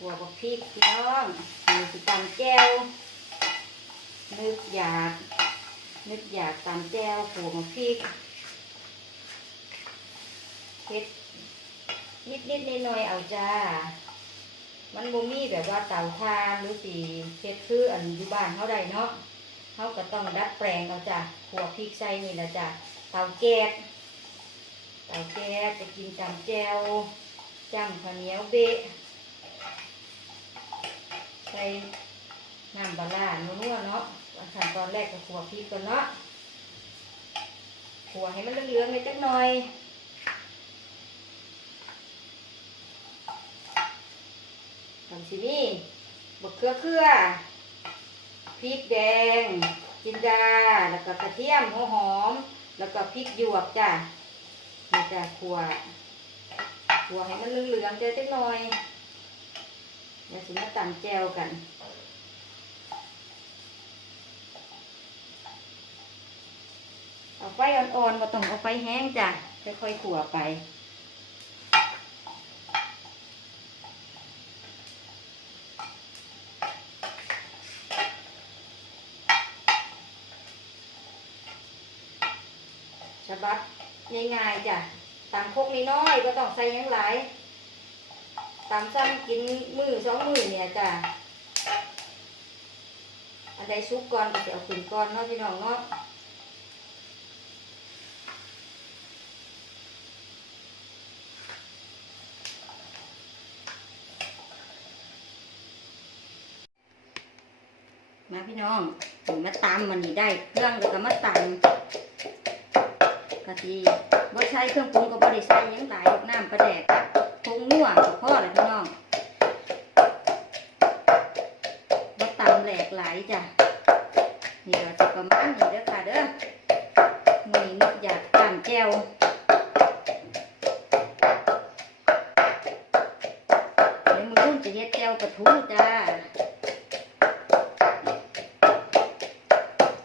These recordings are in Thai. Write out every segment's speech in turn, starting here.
หัวบักพริกพี่น้องมีสิตำแก้วนึกอยาก นึกอยากตำแก้วหัวบักพริกเฮ็ดนิดนิดหน่อยๆเอาจ้า มันบ่มีแบบว่าเตาถ่านหรือสีเฮ็ดคืออันอยู่บ้านเฮาได้เนาะเฮาก็ต้องดัดแปลงเอาจ้ะหัวพริกใส่นี่แหละจ้ะเตาแก๊สเตาแก๊สจะกินจำแจวจ้ำข้าวเหนียวเบะ ส่น้ำปลาร้านัวๆเนาะขั้นตอนแรกก็ขัวพริกก่อนเนาะขัวให้มันเหลืองๆเลยจักหน่อยทำสินี่บกเกลือเกลือพริกแดง จินดา แล้วก็กระเทียมหัวหอม แล้วก็พริกหยวกจ้ะนี่จ้ะขัวขัวให้มันเหลืองๆเจ๊จักหน่อย แล้วสิมาตำแจวกันเอาไฟอ่อนๆมาต้องเอาไฟแห้งจ้ะค่อยๆขัวไป ฉบับง่ายๆจ้ะตำพกนิดน้อยก็ต้องใส่ยังหลาย ตำซ้ำกินมือสองมือเนี่ยจ้ะอันใดซุกก่อนก็จะเอาขึ้นก่อนเนาะพี่น้องเนาะมาพี่น้องถึงมาตำมันนี่ได้เครื่องแล้วก็มาตำกะทิบ่ใช้เครื่องปรุงก็บ่ได้ใส่ยังหลายดอกน้ำปลาแดก กับผงนัวก็พอแหละพี่น้องบ่ตำแหลกหลายจ้ะ นี่ก็จะประมาณนี้เด้อค่ะเด้อมีนกอยากตำแจ่วเดี๋ยวมือรุ่นจะเฮ็ดแจ่วปลาทูจ้า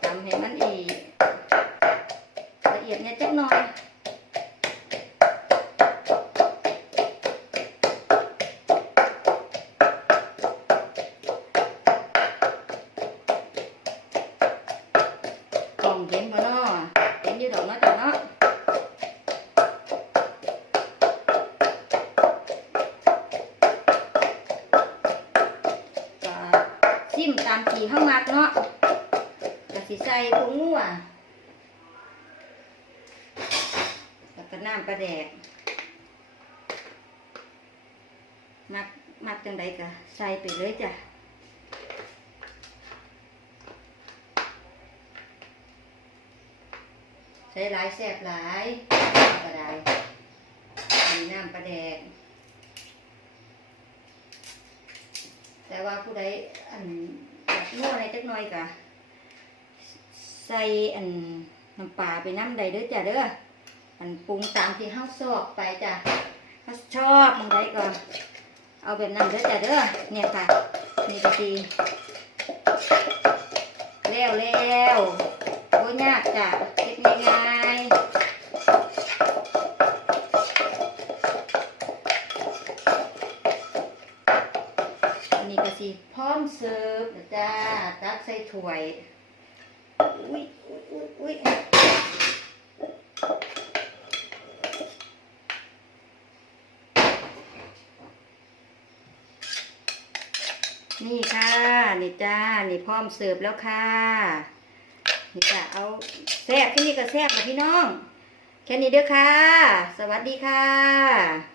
ตำให้มันอีกละเอียดเนี่ยจักหน่อย มตามที่เฮามักเนาะก็สิใส่ผงนัวแล้วก็น้ำปลาแดกมักมักจังใดก็ใส่ไปเลยจ้ะใส่หลายแซ่บหลายก็ได้มีน้ำปลาแดก แต่ว่าผู้ใดอันนัวอะไรจักหน่อยก็ใส่อันน้ำปลาไปน้ำใดเด้อจ้ะเด้อมันปรุงตามที่เฮาชอบไปจ้ะถ้าชอบมันได้ก็เอาแบบนั้นเด้อจ้ะเด้อเนี่ยค่ะนี่ก็ดีแล้วแล้วโอ้ยากจ้ะเฮ็ดง่ายๆอันนี้ ก็สิพร้อมเสิร์ฟนะจ้าตักใส่ถ้วย อุ้ยอุ้ยอุ้ยนี่ค่ะ นี่จ้า นี่พร้อมเสิร์ฟแล้วค่ะ นี่จ้ะเอาแซ่บที่นี่ก็แซ่บนะพี่น้อง แค่นี้เด้อค่ะ สวัสดีค่ะ